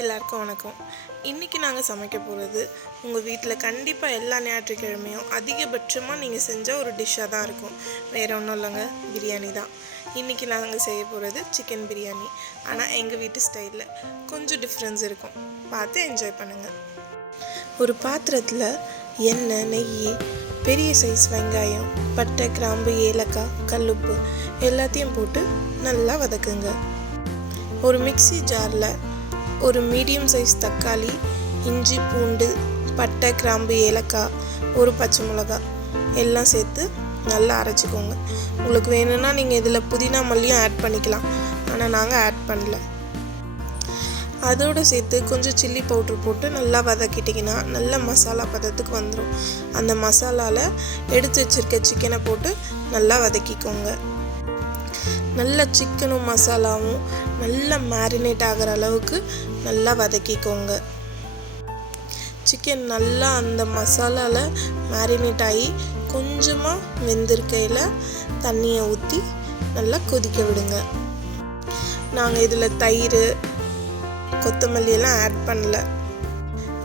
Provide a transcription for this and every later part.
எல்லாருக்கும் வணக்கம். இன்றைக்கி நாங்கள் சமைக்க போகிறது உங்கள் வீட்டில் கண்டிப்பாக எல்லா ஞாயிற்றுக்கிழமையும் அதிகபட்சமாக நீங்கள் செஞ்ச ஒரு டிஷ்ஷாக தான் இருக்கும். வேறு ஒன்றும் இல்லைங்க பிரியாணி தான். இன்றைக்கி நாங்கள் செய்ய போகிறது சிக்கன் பிரியாணி. ஆனால் எங்கள் வீட்டு ஸ்டைலில் கொஞ்சம் டிஃப்ரென்ஸ் இருக்கும். பார்த்து என்ஜாய் பண்ணுங்கள் ஒரு பாத்திரத்தில் எண்ணெய் நெய் பெரிய சைஸ் வெங்காயம் பட்டை கிராம்பு ஏலக்காய் கல்லுப்பு எல்லாத்தையும் போட்டு நல்லா வதக்குங்க. ஒரு மிக்ஸி ஜாரில் ஒரு மீடியம் சைஸ் தக்காளி இஞ்சி பூண்டு பட்டை கிராம்பு ஏலக்காய் ஒரு பச்சை மிளகாய் எல்லாம் சேர்த்து நல்லா அரைச்சிக்கோங்க. உங்களுக்கு வேணும்னா நீங்கள் இதில் புதினா மல்லியும் ஆட் பண்ணிக்கலாம். ஆனால் நாங்கள் ஆட் பண்ணல. அதோடு சேர்த்து கொஞ்சம் சில்லி பவுட்ரு போட்டு நல்லா வதக்கிட்டிங்கன்னா நல்ல மசாலா பதத்துக்கு வந்துடும் அந்த மசாலாவில் எடுத்து வச்சுருக்க சிக்கனை போட்டு நல்லா வதக்கிக்கோங்க. நல்ல சிக்கனும் மசாலாவும் நல்லா மேரினேட் ஆகிற அளவுக்கு நல்லா வதக்கிக்கோங்க. சிக்கன் நல்லா அந்த மசாலாவில் மேரினேட் ஆகி கொஞ்சமாக வெந்திருக்கையில் தண்ணியை ஊற்றி நல்லா கொதிக்க விடுங்க. நாங்கள் இதில் தயிர் கொத்தமல்லி எல்லாம் ஆட் பண்ணல.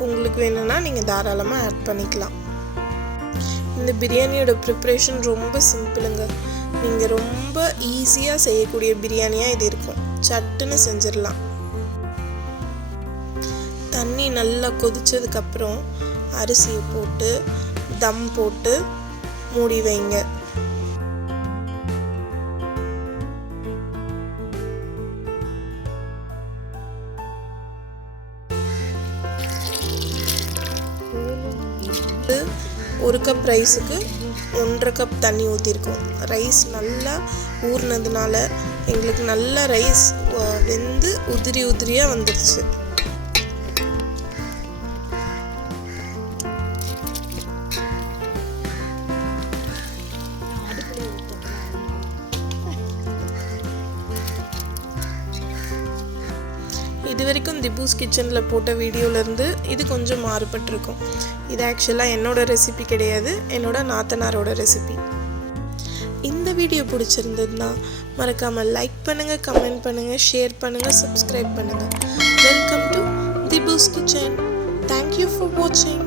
உங்களுக்கு வேணும்னா நீங்கள் தாராளமாக ஆட் பண்ணிக்கலாம். இந்த பிரியாணியோட ப்ரிப்ரேஷன் ரொம்ப சிம்பிளுங்க நீங்கள் ரொம்ப ஈஸியாக செய்யக்கூடிய பிரியாணியாக இது இருக்கும். சட்டுன்னு செஞ்சிடலாம். தண்ணி நல்லா கொதிச்சதுக்கப்புறம் அரிசியை போட்டு தம் போட்டு மூடி வைங்க. ஒரு கப் ரைஸுக்கு ஒன்றரை கப் தண்ணி ஊற்றிருக்கோம் ரைஸ் நல்லா ஊறினதுனால எங்களுக்கு நல்லா ரைஸ் வெந்து உதிரி உதிரியாக வந்துடுச்சு இது வரைக்கும் திபூஸ் கிச்சனில் போட்ட வீடியோலேருந்து இது கொஞ்சம் மாறுபட்டிருக்கும். இது ஆக்சுவலாக என்னோட ரெசிபி கிடையாது என்னோட நாத்தனாரோட ரெசிபி. இந்த வீடியோ பிடிச்சிருந்ததுன்னா மறக்காமல் லைக் பண்ணுங்கள் கமெண்ட் பண்ணுங்கள் ஷேர் பண்ணுங்கள் சப்ஸ்கிரைப் பண்ணுங்கள் welcome to Thibu's kitchen. Thank you for வாட்சிங்